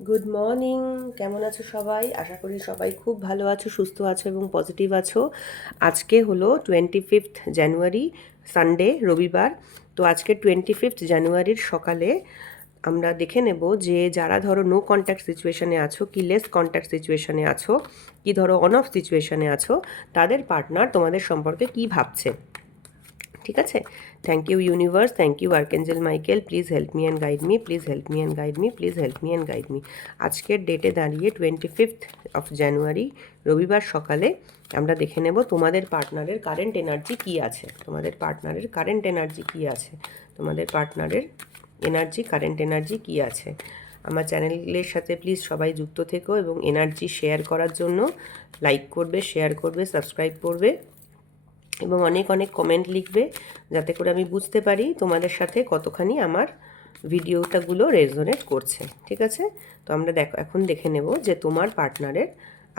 Good morning. কেমন আছো সবাই? আশা করি সবাই খুব ভালো আছো, সুস্থ আছো এবং পজিটিভ আছো। আজকে হলো 25th জানুয়ারি, সানডে, রবিবার। তো আজকে 25th জানুয়ারির সকালে আমরা দেখে নেব যে যারা ধরো নো কন্ট্যাক্ট সিচুয়েশনে আছো, কি লেস কন্ট্যাক্ট সিচুয়েশনে আছো, কি ধরো অন অফ সিচুয়েশনে আছো, তাদের পার্টনার তোমাদের সম্পর্কে কি ভাবছে। ঠিক আছে? Thank you universe, thank you Archangel Michael, please help me and guide me, please help me and guide me, please help me and guide me. আজকের ডেটে দাঁড়িয়ে 25th অফ জানুয়ারি, রবিবার সকালে আমরা দেখে নেব তোমাদের পার্টনারের কারেন্ট এনার্জি কী আছে। তোমাদের পার্টনারের কারেন্ট এনার্জি কী আছে, তোমাদের পার্টনারের কারেন্ট এনার্জি কী আছে। আমার চ্যানেলের সাথে প্লিজ সবাই যুক্ত থেকো এবং এনার্জি শেয়ার করার জন্য লাইক করবে, শেয়ার করবে, সাবস্ক্রাইব করবে এবং অনেক অনেক কমেন্ট লিখবে, যাতে করে আমি বুঝতে পারি তোমাদের সাথে কতখানি আমার ভিডিওটাগুলো রেজোনেট করছে। ঠিক আছে? তো আমরা এখন দেখে নেব যে তোমার পার্টনারের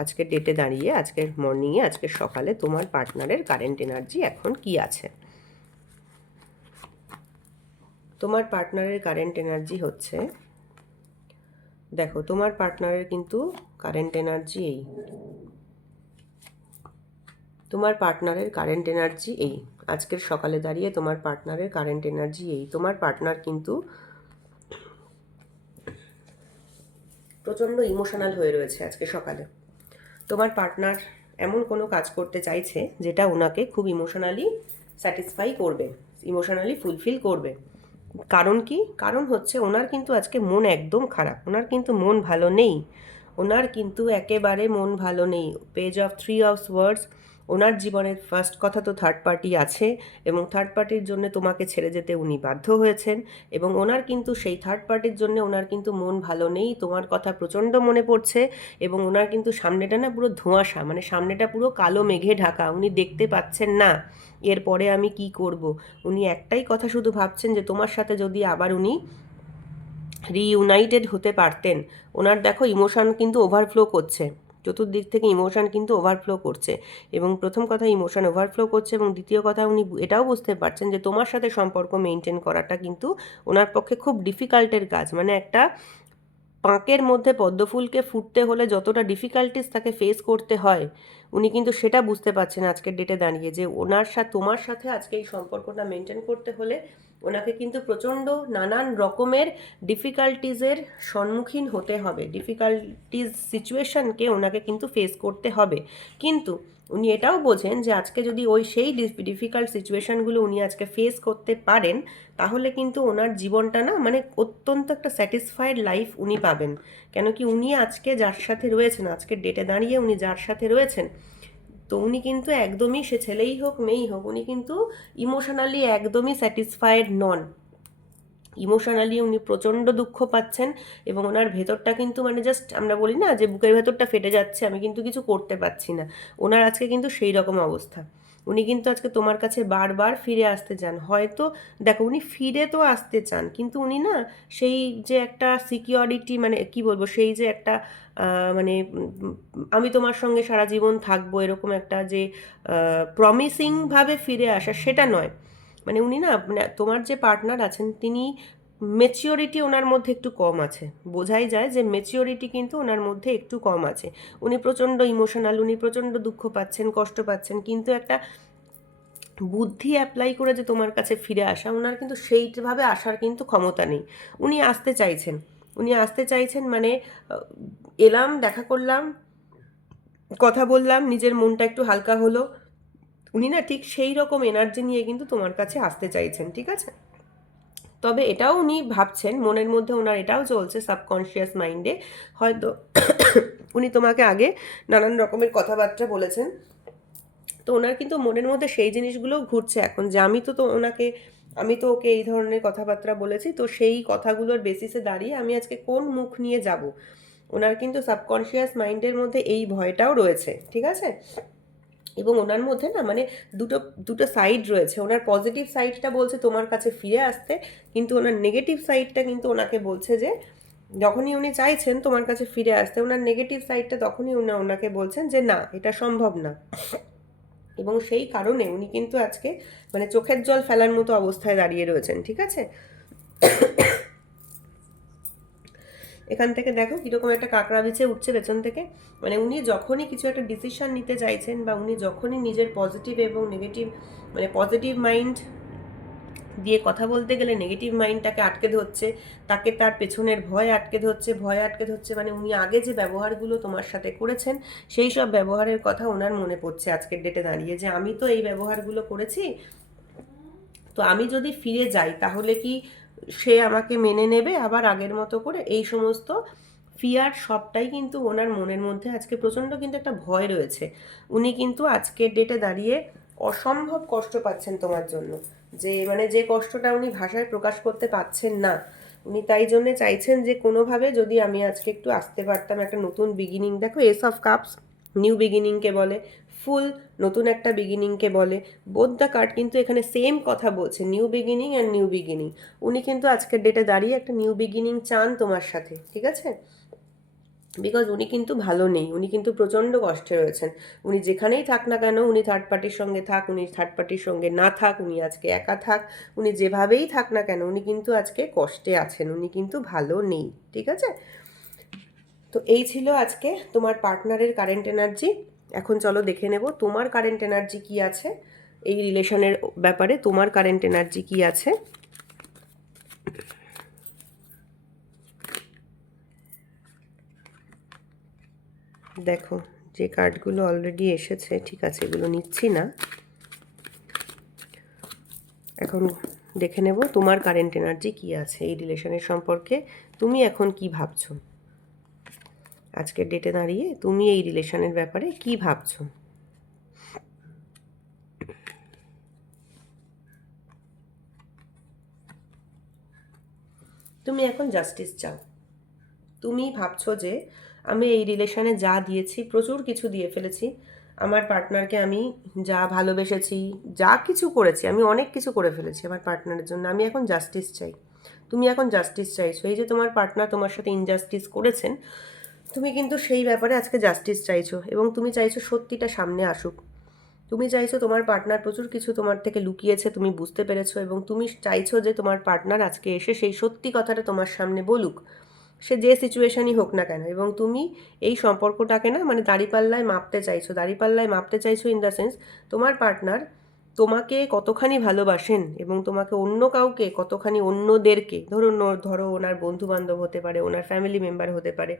আজকের ডেটে দাঁড়িয়ে, আজকের মর্নিংয়ে, আজকের সকালে তোমার পার্টনারের কারেন্ট এনার্জি এখন কি আছে। তোমার পার্টনারের কারেন্ট এনার্জি হচ্ছে, দেখো তোমার পার্টনারের কিন্তু কারেন্ট এনার্জি এই, তোমার পার্টনারের কারেন্ট এনার্জি এই, আজকের সকালে দাঁড়িয়ে তোমার পার্টনারের কারেন্ট এনার্জি এই। তোমার পার্টনার কিন্তু প্রচণ্ড ইমোশনাল হয়ে রয়েছে আজকে সকালে। তোমার পার্টনার এমন কোনো কাজ করতে চাইছে যেটা ওনাকে খুব ইমোশনালি স্যাটিসফাই করবে, ইমোশনালি ফুলফিল করবে। কারণ কি? কারণ হচ্ছে ওনার কিন্তু আজকে মন একদম খারাপ, ওনার কিন্তু মন ভালো নেই, ওনার কিন্তু একেবারে মন ভালো নেই। পেজ অফ 3 অফ ওয়ার্ডস, ওনার জীবনের ফার্স্ট কথা তো থার্ড পার্টি আছে এবং থার্ড পার্টির জন্য তোমাকে ছেড়ে যেতে উনি বাধ্য হয়েছেন এবং ওনার কিন্তু সেই থার্ড পার্টির জন্য ওনার কিন্তু মন ভালো নেই, তোমার কথা প্রচণ্ড মনে পড়ছে এবং ওনার কিন্তু সামনেটা না পুরো ধোঁয়াশা, মানে সামনেটা পুরো কালো মেঘে ঢাকা, উনি দেখতে পাচ্ছেন না এরপরে আমি কি করব। উনি একটাই কথা শুধু ভাবছেন যে তোমার সাথে যদি আবার উনি রিইউনাইটেড হতে পারতেন। ওনার দেখো ইমোশন কিন্তু ওভারফ্লো করছে, চতুর্দিক থেকে ইমোশন কিন্তু ওভারফ্লো করছে এবং প্রথম কথা ইমোশন ওভারফ্লো করছে এবং দ্বিতীয় কথা উনি এটাও বুঝতে পারছেন যে তোমার সাথে সম্পর্ক মেনটেন করাটা কিন্তু ওনার পক্ষে খুব ডিফিকাল্টের কাজ। মানে একটা পাঁকের মধ্যে পদ্মফুলকে ফুটতে হলে যতটা ডিফিকাল্টিস তাকে ফেস করতে হয়, উনি কিন্তু সেটা বুঝতে পারছেন আজকের ডেটে দাঁড়িয়ে, যে ওনার সাথে তোমার সাথে আজকে এই সম্পর্কটা মেনটেন করতে হলে ওনাকে কিন্তু প্রচণ্ড নানান রকমের ডিফিকাল্টিজের সম্মুখীন হতে হবে, ডিফিকাল্টিজ সিচুয়েশনকে ওনাকে কিন্তু ফেস করতে হবে। কিন্তু উনি এটাও বোঝেন যে আজকে যদি ওই সেই ডিফিকাল্ট সিচুয়েশানগুলো উনি আজকে ফেস করতে পারেন, তাহলে কিন্তু ওনার জীবনটা না মানে অত্যন্ত একটা স্যাটিসফাইড লাইফ উনি পাবেন। কেন কি উনি আজকে যার সাথে রয়েছেন, আজকের ডেটে দাঁড়িয়ে উনি যার সাথে রয়েছেন, তো উনি কিন্তু একদমই, সে ছেলেই হোক মেয়েই হোক, উনি কিন্তু ইমোশনালি একদমই স্যাটিসফাইড নন। ইমোশনালি উনি প্রচণ্ড দুঃখ পাচ্ছেন এবং ওনার ভেতরটা কিন্তু মানে জাস্ট আমরা বলি না যে বুকের ভেতরটা ফেটে যাচ্ছে, আমি কিন্তু কিছু করতে পারছি না, ওনার আজকে কিন্তু সেই রকম অবস্থা। উনি কিন্তু আজকে তোমার কাছে বারবার ফিরে আসতে চান, হয়তো দেখো উনি ফিরে তো আসতে চান কিন্তু উনি না সেই যে একটা সিকিউরিটি, মানে কি বলবো, সেই যে একটা মানে আমি তোমার সঙ্গে সারা জীবন থাকবো এরকম একটা যে প্রমিসিংভাবে ফিরে আসা, সেটা নয়। মানে উনি না, মানে তোমার যে পার্টনার আছেন তিনি মেচিওরিটি ওনার মধ্যে একটু কম আছে, বোঝাই যায় যে মেচিওরিটি কিন্তু ওনার মধ্যে একটু কম আছে। উনি প্রচণ্ড ইমোশনাল, উনি প্রচণ্ড দুঃখ পাচ্ছেন, কষ্ট পাচ্ছেন, কিন্তু একটা বুদ্ধি অ্যাপ্লাই করে যে তোমার কাছে ফিরে আসা, ওনার কিন্তু সেইভাবে আসার কিন্তু ক্ষমতা নেই। উনি আসতে চাইছেন, উনি আসতে চাইছেন মানে এলাম, দেখা করলাম, কথা বললাম, নিজের মনটা একটু হালকা হলো, উনি না ঠিক সেই রকম এনার্জি নিয়ে কিন্তু তোমার কাছে আসতে চাইছেন। ঠিক আছে? তবে এটাও উনি ভাবছেন, মনের মধ্যে ওনার এটাও চলছে সাবকনশিয়াস মাইন্ডে, হয়তো উনি তোমাকে আগে নানান রকমের কথাবার্তা বলেছেন, তো ওনার কিন্তু মনের মধ্যে সেই জিনিসগুলোও ঘুরছে এখন, যে আমি তো ওকে এই ধরনের কথাবার্তা বলেছি, তো সেই কথাগুলোর বেসিসে দাঁড়িয়ে আমি আজকে কোন মুখ নিয়ে যাব। ওনার কিন্তু সাবকনশিয়াস মাইন্ডের মধ্যে এই ভয়টাও রয়েছে। ঠিক আছে? এবং ওনার মধ্যে না মানে দুটো দুটো সাইড রয়েছে, ওনার পজিটিভ সাইডটা বলছে তোমার কাছে ফিরে আসতে, কিন্তু ওনার নেগেটিভ সাইডটা কিন্তু ওনাকে বলছে যে যখনই উনি চাইছেন তোমার কাছে ফিরে আসতে, ওনার নেগেটিভ সাইডটা তখনই ওনাকে বলছেন যে না, এটা সম্ভব না। এবং সেই কারণে উনি কিন্তু আজকে মানে চোখের জল ফেলার মতো অবস্থায় দাঁড়িয়ে রয়েছেন। ঠিক আছে? এখান থেকে দেখো কীরকম একটা কাঁকড়া বিছে উঠছে পেছন থেকে। মানে উনি যখনই কিছু একটা ডিসিশন নিতে চাইছেন বা উনি যখনই নিজের পজিটিভ এবং নেগেটিভ, মানে পজিটিভ মাইন্ড দিয়ে কথা বলতে গেলে নেগেটিভ মাইন্ডটাকে আটকে ধরছে, তাকে তার পেছনের ভয় আটকে ধরছে, ভয় আটকে ধরছে, মানে উনি আগে যে ব্যবহারগুলো তোমার সাথে করেছেন সেই সব ব্যবহারের কথা ওনার মনে পড়ছে আজকের ডেটে দাঁড়িয়ে, যে আমি তো এই ব্যবহারগুলো করেছি, তো আমি যদি ফিরে যাই তাহলে কি সে আমাকে মেনে নেবে আবার আগের মতো করে, এই সমস্ত ফিয়ার সবটাই কিন্তু ওনার মনের মধ্যে আজকে প্রচণ্ড কিন্তু একটা ভয় রয়েছে। উনি কিন্তু আজকের ডেটে দাঁড়িয়ে অসম্ভব কষ্ট পাচ্ছেন তোমার জন্য, যে মানে যে কষ্টটা উনি ভাষায় প্রকাশ করতে পারছেন না, উনি তাই জন্যে চাইছেন যে কোনোভাবে যদি আমি আজকে একটু আসতে পারতাম, একটা নতুন বিগিনিং, দেখো এস অফ কাপস নিউ বিগিনিংকে বলে, ফুল নতুন একটা বিগিনিংকে বলে, বোথ দ্য কার্ড কিন্তু এখানে সেম কথা বলছে, new beginning and new beginning. উনি কিন্তু আজকের ডেটে দাঁড়িয়ে একটা নিউ বিগিনিং চান তোমার সাথে, ঠিক আছে? বিকজ উনি কিন্তু ভালো নেই, উনি কিন্তু প্রচণ্ড কষ্টে রয়েছেন। উনি যেখানেই থাক না কেন, উনি থার্ড পার্টির সঙ্গে থাক, উনি থার্ড পার্টির সঙ্গে না থাক, উনি আজকে একা থাক, উনি যেভাবেই থাক না কেন উনি কিন্তু আজকে কষ্টে আছেন, উনি কিন্তু ভালো নেই, ঠিক আছে? তো এই ছিল আজকে তোমার পার্টনারের কারেন্ট এনার্জি। এখন চলো দেখে নেব তোমার কারেন্ট এনার্জি কি আছে, এই রিলেশনের ব্যাপারে তোমার কারেন্ট এনার্জি কি আছে। দেখো যে কার্ডগুলো অলরেডি এসেছে, ঠিক আছে এগুলো নিচ্ছি না, এখন দেখে নেব তোমার কারেন্ট এনার্জি কি আছে এই রিলেশনের সম্পর্কে, তুমি এখন কি ভাবছো আজকের ডেটে দাঁড়িয়ে, তুমি এই রিলেশনের ব্যাপারে কি ভাবছো। তুমি এখন জাস্টিস চাও, তুমি ভাবছো যে আমি এই রিলেশনে যা দিয়েছি প্রচুর কিছু দিয়ে ফেলেছি, আমার পার্টনারকে আমি যা ভালোবেসেছি, যা কিছু করেছি, আমি অনেক কিছু করে ফেলেছি আমার পার্টনারের জন্য, আমি এখন জাস্টিস চাই। তুমি এখন জাস্টিস চাইছো, এই যে তোমার পার্টনার তোমার সাথে ইনজাস্টিস করেছেন, তুমি কিন্তু সেই ব্যাপারে আজকে জাস্টিস চাইছো এবং তুমি চাইছো সত্যিটা সামনে আসুক। তুমি চাইছো তোমার পার্টনার প্রচুর কিছু তোমার থেকে লুকিয়েছে, তুমি বুঝতে পেরেছো এবং তুমি চাইছো যে তোমার পার্টনার আজকে এসে সেই সত্যি কথাটা তোমার সামনে বলুক, সে যে সিচুয়েশনই হোক না কেন। এবং তুমি এই সম্পর্কটাকে না মানে দাঁড়িপাল্লায় মাপতে চাইছো, দাঁড়িপাল্লায় মাপতে চাইছো ইন দ্য সেন্স তোমার পার্টনার তোমাকে কতখানি ভালোবাসেন এবং তোমাকে অন্য কাউকে কতখানি, অন্যদেরকে ধরো ওনার বন্ধু বান্ধব হতে পারে, ওনার ফ্যামিলি মেম্বার হতে পারে,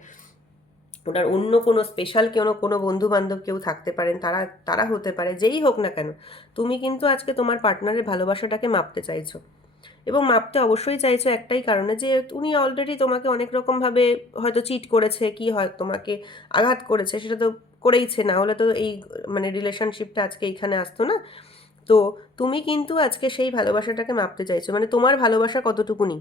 ওনার অন্য কোনো স্পেশাল কোনো বন্ধু বান্ধব কেউ থাকতে পারেন, তারা তারা হতে পারে, যেই হোক না কেন তুমি কিন্তু আজকে তোমার পার্টনারের ভালোবাসাটাকে মাপতে চাইছো। এবং মাপতে অবশ্যই চাইছো একটাই কারণে, যে উনি অলরেডি তোমাকে অনেক রকমভাবে হয়তো চিট করেছে, কি হয় তোমাকে আঘাত করেছে, সেটা তো করেইছে, না হলে তো এই মানে রিলেশনশিপটা আজকে এইখানে আসতো না। তো তুমি কিন্তু আজকে সেই ভালোবাসাটাকে মাপতে চাইছো, মানে তোমার ভালোবাসা কতটুকুনি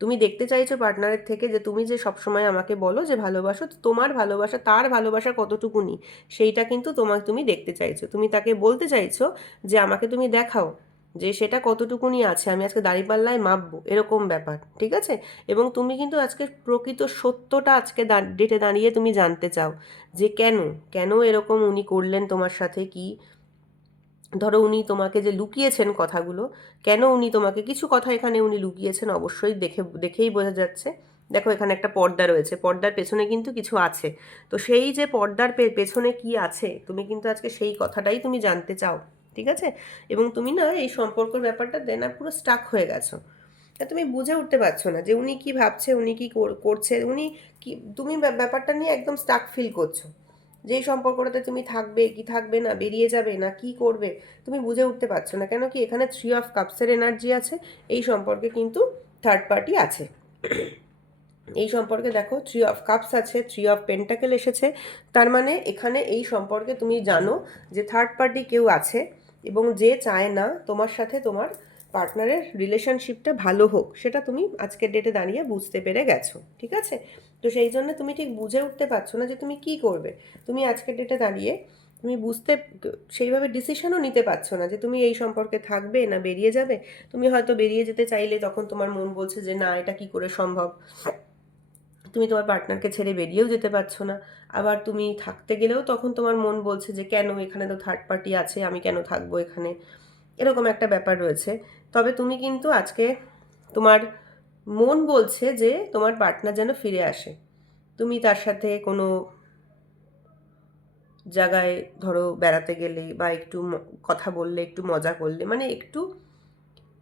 তুমি দেখতে চাইছো পার্টনারের থেকে, যে তুমি যে সবসময় আমাকে বলো যে ভালোবাসো, তো তোমার ভালোবাসা তার ভালোবাসা কতটুকুনি সেইটা কিন্তু তুমি দেখতে চাইছো, তুমি তাকে বলতে চাইছো যে আমাকে তুমি দেখাও যে সেটা কতটুকুনি আছে, আমি আজকে দাঁড়িপাল্লায় মাপবো, এরকম ব্যাপার, ঠিক আছে? এবং তুমি কিন্তু আজকে প্রকৃত সত্যটা আজকে ডেটে দাঁড়িয়ে তুমি জানতে চাও, যে কেন কেন এরকম উনি করলেন তোমার সাথে, কি ধরো উনি তোমাকে যে লুকিয়েছেন কথাগুলো, কেন উনি তোমাকে কিছু কথা এখানে উনি লুকিয়েছেন, অবশ্যই দেখেই বোঝা যাচ্ছে। দেখো এখানে একটা পর্দা রয়েছে, পর্দার পেছনে কিন্তু কিছু আছে, তো সেই যে পর্দার পেছনে কি আছে তুমি কিন্তু আজকে সেই কথাটাই তুমি জানতে চাও, ঠিক আছে? এবং তুমি না এই সম্পর্কের ব্যাপারটা দেনা পুরো স্টাক হয়ে গেছো, তা তুমি বুঝে উঠতে পারছো না যে উনি কি ভাবছে, উনি কি করছে, উনি কি, তুমি ব্যাপারটা নিয়ে একদম স্টাক ফিল করছো, যেই সম্পর্কটাতে তুমি থাকবে কি থাকবে না, বেরিয়ে যাবে না কি করবে, তুমি বুঝে উঠতে পারছো না। কেন কি এখানে 3 অফ কাপসের এনার্জি আছে, এই সম্পর্কে কিন্তু থার্ড পার্টি আছে। এই সম্পর্কে দেখো 3 অফ কাপস আছে, 3 অফ পেন্টাকেল এসেছে, তার মানে এখানে এই সম্পর্কে তুমি জানো যে থার্ড পার্টি কেউ আছে এবং যে চায় না তোমার সাথে তোমার পার্টনারের রিলেশনশিপটা ভালো হোক, সেটা তুমি আজকের ডেটে দাঁড়িয়ে বুঝতে পেরে গেছো, ঠিক আছে? তো সেই জন্য তুমি ঠিক বুঝে উঠতে পারছো না যে তুমি কি করবে, তুমি আজকের ডেটে দাঁড়িয়ে তুমি সেইভাবে ডিসিশনও নিতে পারছো না যে তুমি এই সম্পর্কে থাকবে না বেরিয়ে যাবে। তুমি হয়তো বেরিয়ে যেতে চাইলে তখন তোমার মন বলছে যে না, এটা কি করে সম্ভব, তুমি তোমার পার্টনারকে ছেড়ে বেরিয়েও যেতে পারছো না, আবার তুমি থাকতে গেলেও তখন তোমার মন বলছে যে কেন, এখানে তো থার্ড পার্টি আছে, আমি কেন থাকবো এখানে, এরকম একটা ব্যাপার রয়েছে। তবে তুমি কিন্তু আজকে তোমার মন বলছে যে তোমার পার্টনার যেন ফিরে আসে, তুমি তার সাথে কোনো জায়গায় ধরো বেড়াতে গেলে বা একটু কথা বললে, একটু মজা করলে, মানে একটু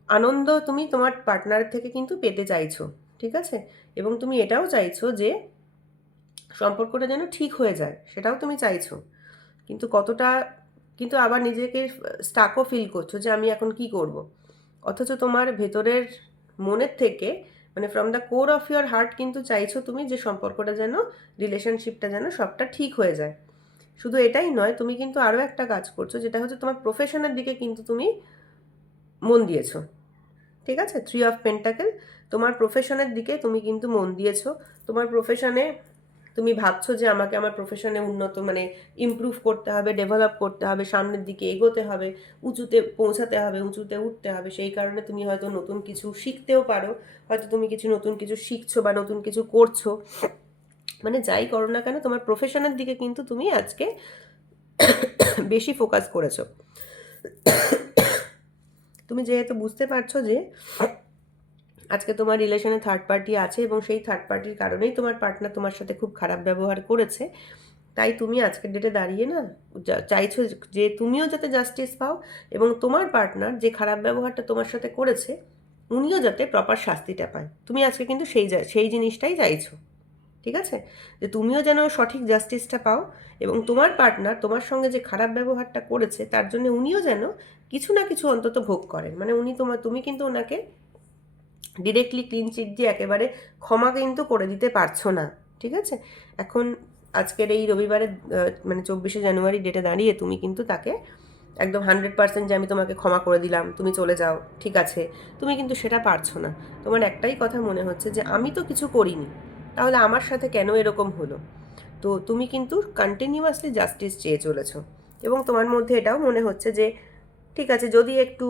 আনন্দ তুমি তোমার পার্টনারের থেকে কিন্তু পেতে চাইছো, ঠিক আছে? এবং তুমি এটাও চাইছো যে সম্পর্কটা যেন ঠিক হয়ে যায়, সেটাও তুমি চাইছো। কিন্তু কতটা, কিন্তু আবার নিজেকে স্টাকও ফিল করছো যে আমি এখন কি করব। অথচ তোমার ভেতরের মনের থেকে, মানে from the core of your heart কিন্তু চাইছো তুমি যে সম্পর্কটা যেন, রিলেশনশিপটা যেন সবটা ঠিক হয়ে যায়। শুধু এটাই নয়, তুমি কিন্তু আরও একটা কাজ করছো, যেটা হচ্ছে তোমার প্রফেশনের দিকে কিন্তু তুমি মন দিয়েছো, ঠিক আছে? 3 অফ পেন্টাকেল, তোমার প্রফেশনের দিকে তুমি কিন্তু মন দিয়েছো। তোমার প্রফেশনে তুমি ভাবছো যে আমাকে আমার প্রফেশনে উন্নত, মানে ইমপ্রুভ করতে হবে, ডেভেলপ করতে হবে, সামনের দিকে এগোতে হবে, উঁচুতে পৌঁছাতে হবে, উঁচুতে উঠতে হবে। সেই কারণে তুমি হয়তো নতুন কিছু শিখতেও পারো, হয়তো তুমি কিছু নতুন কিছু শিখছো বা নতুন কিছু করছো। মানে যাই করো না কেন, তোমার প্রফেশনের দিকে কিন্তু তুমি আজকে বেশি ফোকাস করেছো। তুমি যেহেতু বুঝতে পারছো যে আজকে তোমার রিলেশনে থার্ড পার্টি আছে এবং সেই থার্ড পার্টির কারণেই তোমার পার্টনার তোমার সাথে খুব খারাপ ব্যবহার করেছে, তাই তুমি আজকের ডেটে দাঁড়িয়ে না চাইছো যে তুমিও যাতে জাস্টিস পাও এবং তোমার পার্টনার যে খারাপ ব্যবহারটা তোমার সাথে করেছে উনিও যাতে প্রপার শাস্তিটা পায়। তুমি আজকে কিন্তু সেই জিনিসটাই চাইছো, ঠিক আছে? যে তুমিও যেন সঠিক জাস্টিসটা পাও এবং তোমার পার্টনার তোমার সঙ্গে যে খারাপ ব্যবহারটা করেছে তার জন্য উনিও যেন কিছু না কিছু অন্তত ভোগ করেন। মানে তুমি কিন্তু ওনাকে ডিরেক্টলি ক্লিন চিট দিয়ে একেবারে ক্ষমা কিন্তু করে দিতে পারছো না, ঠিক আছে? এখন আজকের এই রবিবারে মানে 24শে জানুয়ারি ডেটে দাঁড়িয়ে তুমি কিন্তু তাকে একদম 100% যে আমি তোমাকে ক্ষমা করে দিলাম, তুমি চলে যাও, ঠিক আছে, তুমি কিন্তু সেটা পারছো না। তোমার একটাই কথা মনে হচ্ছে যে আমি তো কিছু করিনি, তাহলে আমার সাথে কেন এরকম হলো? তো তুমি কিন্তু কন্টিনিউয়াসলি জাস্টিস চেয়ে চলেছো এবং তোমার মধ্যে এটাও মনে হচ্ছে যে ঠিক আছে, যদি একটু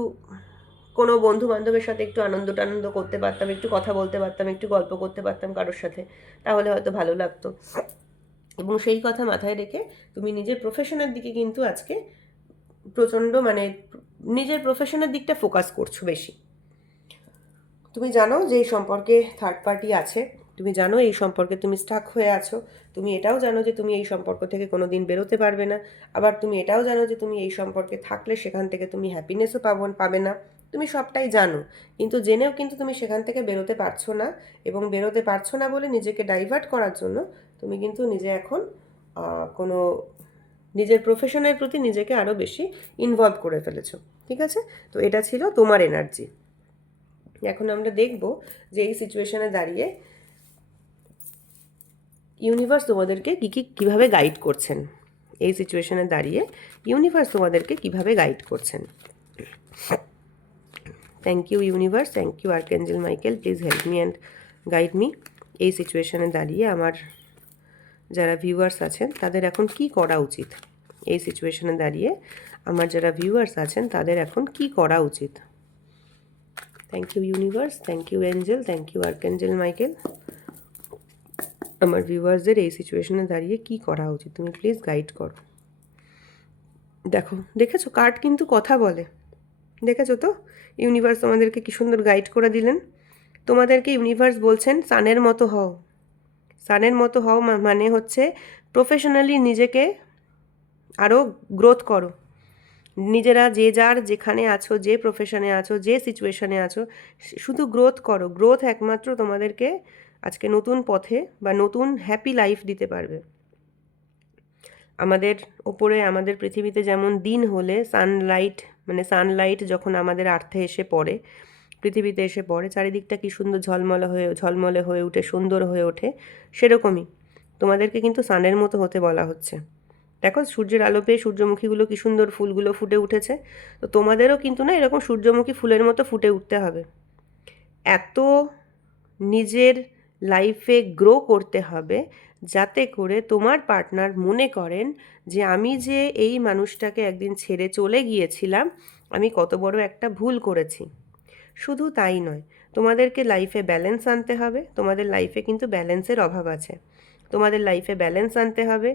কোনো বন্ধু বান্ধবের সাথে একটু আনন্দ টানন্দ করতে পারতাম, একটু কথা বলতে পারতাম, একটু গল্প করতে পারতাম কারোর সাথে, তাহলে হয়তো ভালো লাগতো। এবং সেই কথা মাথায় রেখে তুমি নিজের প্রফেশনের দিকে কিন্তু আজকে প্রচণ্ড, মানে নিজের প্রফেশনের দিকটা ফোকাস করছো বেশি। তুমি জানো যে এই সম্পর্কে থার্ড পার্টি আছে, তুমি জানো এই সম্পর্কে তুমি স্টাক হয়ে আছো, তুমি এটাও জানো যে তুমি এই সম্পর্ক থেকে কোনো দিন বেরোতে পারবে না, আবার তুমি এটাও জানো যে তুমি এই সম্পর্কে থাকলে সেখান থেকে তুমি হ্যাপিনেসও পাবে না। তুমি সবটাই জানো, কিন্তু জেনেও কিন্তু তুমি সেখান থেকে বেরোতে পারছো না এবং বেরোতে পারছো না বলে নিজেকে ডাইভার্ট করার জন্য তুমি কিন্তু নিজে এখন কোনো নিজের প্রফেশনের প্রতি নিজেকে আরও বেশি ইনভলভ করে ফেলেছো, ঠিক আছে? তো এটা ছিল তোমার এনার্জি। এখন আমরা দেখব যে এই সিচুয়েশনে দাঁড়িয়ে ইউনিভার্স তোমাদেরকে কীভাবে গাইড করছেন। এই সিচুয়েশনে দাঁড়িয়ে ইউনিভার্স তোমাদেরকে কীভাবে গাইড করছেন। Thank you universe, thank you archangel Michael, please help me and guide me. এই সিচুয়েশনে দাঁড়িয়ে আমার যারা ভিউয়ার্স আছেন তাদের এখন কি করা উচিত? এই সিচুয়েশনে দাঁড়িয়ে আমার যারা ভিউয়ার্স আছেন তাদের এখন কি করা উচিত? Thank you universe, thank you angel, thank you archangel Michael. আমার ভিউয়ার্সদের এই সিচুয়েশনে দাঁড়িয়ে কি করা উচিত তুমি প্লিজ গাইড করো। দেখেছো কার্ড কিন্তু কথা বলে, দেখেছো তো ইউনিভার্স তোমাদেরকে কি সুন্দর গাইড করে দিলেন। তোমাদেরকে ইউনিভার্স বলছেন সানের মতো হও। সানের মতো হও মানে হচ্ছে প্রফেশনালি নিজেকে আরও গ্রোথ করো। নিজেরা যে যার যেখানে আছো, যে প্রফেশনে আছো, যে সিচুয়েশনে আছো, শুধু গ্রোথ করো। গ্রোথ একমাত্র তোমাদেরকে আজকে নতুন পথে বা নতুন হ্যাপি লাইফ দিতে পারবে। আমাদের ওপরে, আমাদের পৃথিবীতে যেমন দিন হলে সানলাইট যখন আমাদের আর্থে এসে পড়ে, পৃথিবীতে এসে পড়ে, চারিদিকটা কি সুন্দর ঝলমলে হয়ে ওঠে, সুন্দর হয়ে ওঠে, সেরকমই তোমাদেরকে কিন্তু সানের মতো হতে বলা হচ্ছে। দেখো সূর্যের আলো পেয়ে সূর্যমুখীগুলো কি সুন্দর ফুলগুলো ফুটে উঠেছে, তো তোমাদেরও কিন্তু না এরকম সূর্যমুখী ফুলের মতো ফুটে উঠতে হবে। এত নিজের লাইফে গ্রো করতে হবে যাতে করে তোমার পার্টনার মনে করেন যে আমি যে এই মানুষটাকে একদিন ছেড়ে চলে গিয়েছিলাম, আমি কত বড় একটা ভুল করেছি। শুধু তাই নয়, তোমাদেরকে লাইফে ব্যালেন্স আনতে হবে। তোমাদের লাইফে কিন্তু ব্যালেন্সের অভাব আছে। তোমাদের লাইফে ব্যালেন্স আনতে হবে,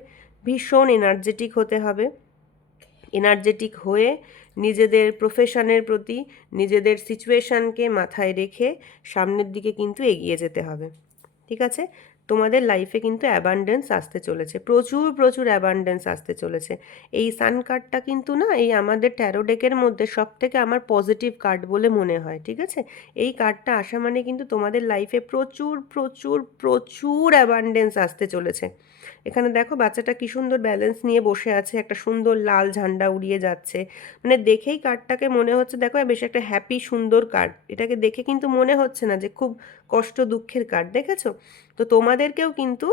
ভীষণ এনার্জেটিক হতে হবে। এনার্জেটিক হয়ে নিজেদের প্রফেশনের প্রতি, নিজেদের সিচুয়েশানকে মাথায় রেখে সামনের দিকে কিন্তু এগিয়ে যেতে হবে। ঠিক আছে? তোমাদের লাইফে কিন্তু অ্যাবান্ডেন্স আসতে চলেছে, প্রচুর প্রচুর অ্যাবান্ডেন্স আসতে চলেছে। এই সান কার্ডটা কিন্তু না, এই আমাদের ট্যারো ডেকের মধ্যে সবথেকে আমার পজিটিভ কার্ড বলে মনে হয়। ঠিক আছে? এই কার্ডটা আসা মানে কিন্তু তোমাদের লাইফে প্রচুর প্রচুর প্রচুর অ্যাবান্ডেন্স আসতে চলেছে। এখানে দেখো বাচ্চাটা কি সুন্দর ব্যালেন্স নিয়ে বসে আছে, একটা সুন্দর লাল ঝান্ডা উড়িয়ে যাচ্ছে। মানে দেখেই কার্ডটাকে মনে হচ্ছে, দেখো বেশ একটা হ্যাপি সুন্দর কার্ড, এটাকে দেখে কিন্তু মনে হচ্ছে না যে খুব কষ্ট দুঃখের কার্ড। দেখেছো? তো তোমাদেরকেও কিন্তু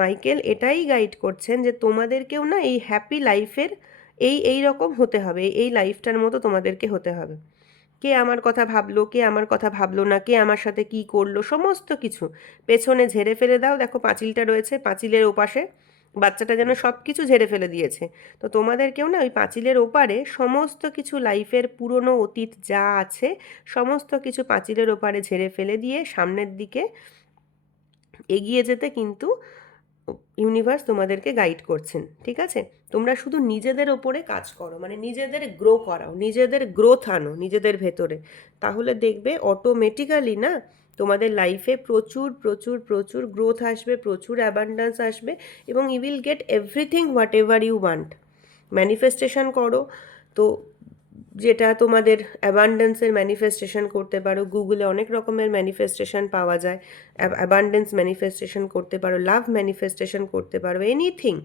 মাইকেল এটাই গাইড করছেন যে তোমাদেরকেও না এই হ্যাপি লাইফের এই রকম হতে হবে, এই লাইফটার মতো তোমাদেরকে হতে হবে। কে আমার কথা ভাবলো, কে আমার কথা ভাবলো না, কে আমার সাথে কি করলো, সমস্ত কিছু পেছনে ঝেড়ে ফেলে দাও। দেখো পাঁচিলটা রয়েছে, পাঁচিলের ওপাশে বাচ্চাটা যেন সব কিছু ঝেড়ে ফেলে দিয়েছে। তো তোমাদেরকেও না ওই পাঁচিলের ওপারে সমস্ত কিছু লাইফের পুরনো অতীত যা আছে সমস্ত কিছু পাঁচিলের ওপারে ঝেড়ে ফেলে দিয়ে সামনের দিকে এগিয়ে যেতে কিন্তু ইউনিভার্স তোমাদেরকে গাইড করছেন। ঠিক আছে? তোমরা শুধু নিজেদের ওপরে কাজ করো, মানে নিজেদের গ্রো করাও, নিজেদের গ্রোথ আনো নিজেদের ভেতরে, তাহলে দেখবে অটোমেটিক্যালি না তোমাদের লাইফে প্রচুর প্রচুর প্রচুর গ্রোথ আসবে, প্রচুর অ্যাবান্ডেন্স আসবে, এবং you will get everything whatever you want. Manifestation করো। তো যেটা তোমাদের অ্যাবান্ডেন্সের ম্যানিফেস্টেশন করতে পারো, গুগলে অনেক রকমের ম্যানিফেস্টেশন পাওয়া যায়। অ্যাবান্ডেন্স ম্যানিফেস্টেশন করতে পারো, লাভ ম্যানিফেস্টেশন করতে পারো, anything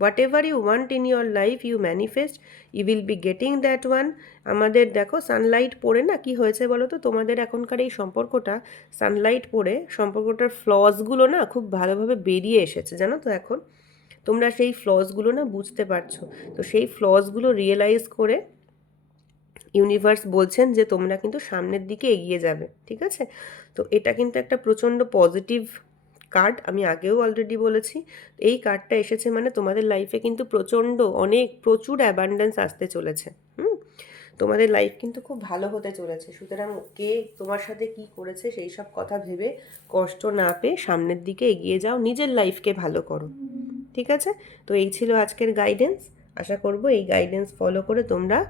whatever you want in your life you manifest, you will be getting that one. আমাদের দেখো সানলাইট পড়ে না কি হয়েছে বলো তো, তোমাদের এখনকার এই সম্পর্কটা সানলাইট পড়ে সম্পর্কটার ফ্লসগুলো না খুব ভালোভাবে বেরিয়ে এসেছে, জানো তো। এখন তোমরা সেই ফ্লসগুলো না বুঝতে পারছো। তো সেই ফ্লসগুলো রিয়েলাইজ করে ইউনিভার্স বলছেন যে তোমরা কিন্তু সামনের দিকে এগিয়ে যাবে। ঠিক আছে? তো এটা কিন্তু একটা প্রচণ্ড পজিটিভ কার্ড, আমি আগেও অলরেডি বলেছি। এই কার্ডটা এসেছে মানে তোমাদের লাইফে কিন্তু প্রচণ্ড অনেক প্রচুর অ্যাবান্ডেন্স আসতে চলেছে। তোমাদের লাইফ কিন্তু খুব ভালো হতে চলেছে। সুতরাং কে তোমার সাথে কি করেছে সেই সব কথা ভেবে কষ্ট না পেয়ে সামনের দিকে এগিয়ে যাও, নিজের লাইফকে ভালো করো। ঠিক আছে? তো এই ছিল আজকের গাইডেন্স। আশা করব এই গাইডেন্স ফলো করে তোমরা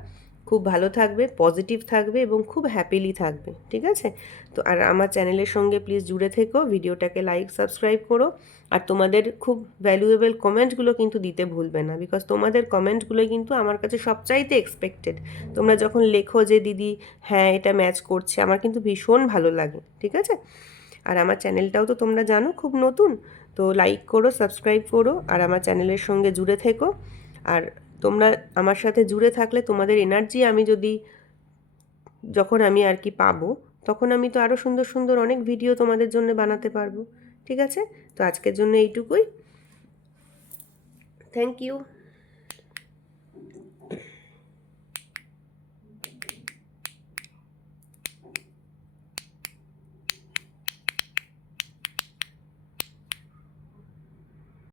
খুব ভালো থাকবে, পজিটিভ থাকবে এবং খুব হ্যাপিলি থাকবে। ঠিক আছে? তো আর আমার চ্যানেলের সঙ্গে প্লিজ জুড়ে থেকো, ভিডিওটাকে লাইক সাবস্ক্রাইব করো, আর তোমাদের খুব ভ্যালুয়েবল কমেন্টগুলো কিন্তু দিতে ভুলবে না, বিকজ তোমাদের কমেন্টগুলোই কিন্তু আমার কাছে সবচাইতে এক্সপেক্টেড। তোমরা যখন লেখো যে দিদি হ্যাঁ এটা ম্যাচ করছে, আমার কিন্তু ভীষণ ভালো লাগে। ঠিক আছে? আর আমার চ্যানেলটাও তো তোমরা জানো খুব নতুন, তো লাইক করো, সাবস্ক্রাইব করো, আর আমার চ্যানেলের সঙ্গে জুড়ে থেকো। আর তোমরা আমার সাথে জুড়ে থাকলে তোমাদের এনার্জি আমি যদি যখন আমি আর কি পাবো, তখন আমি তো আরও সুন্দর সুন্দর অনেক ভিডিও তোমাদের জন্য বানাতে পারবো। ঠিক আছে? তো আজকের জন্য এইটুকুই। Thank you.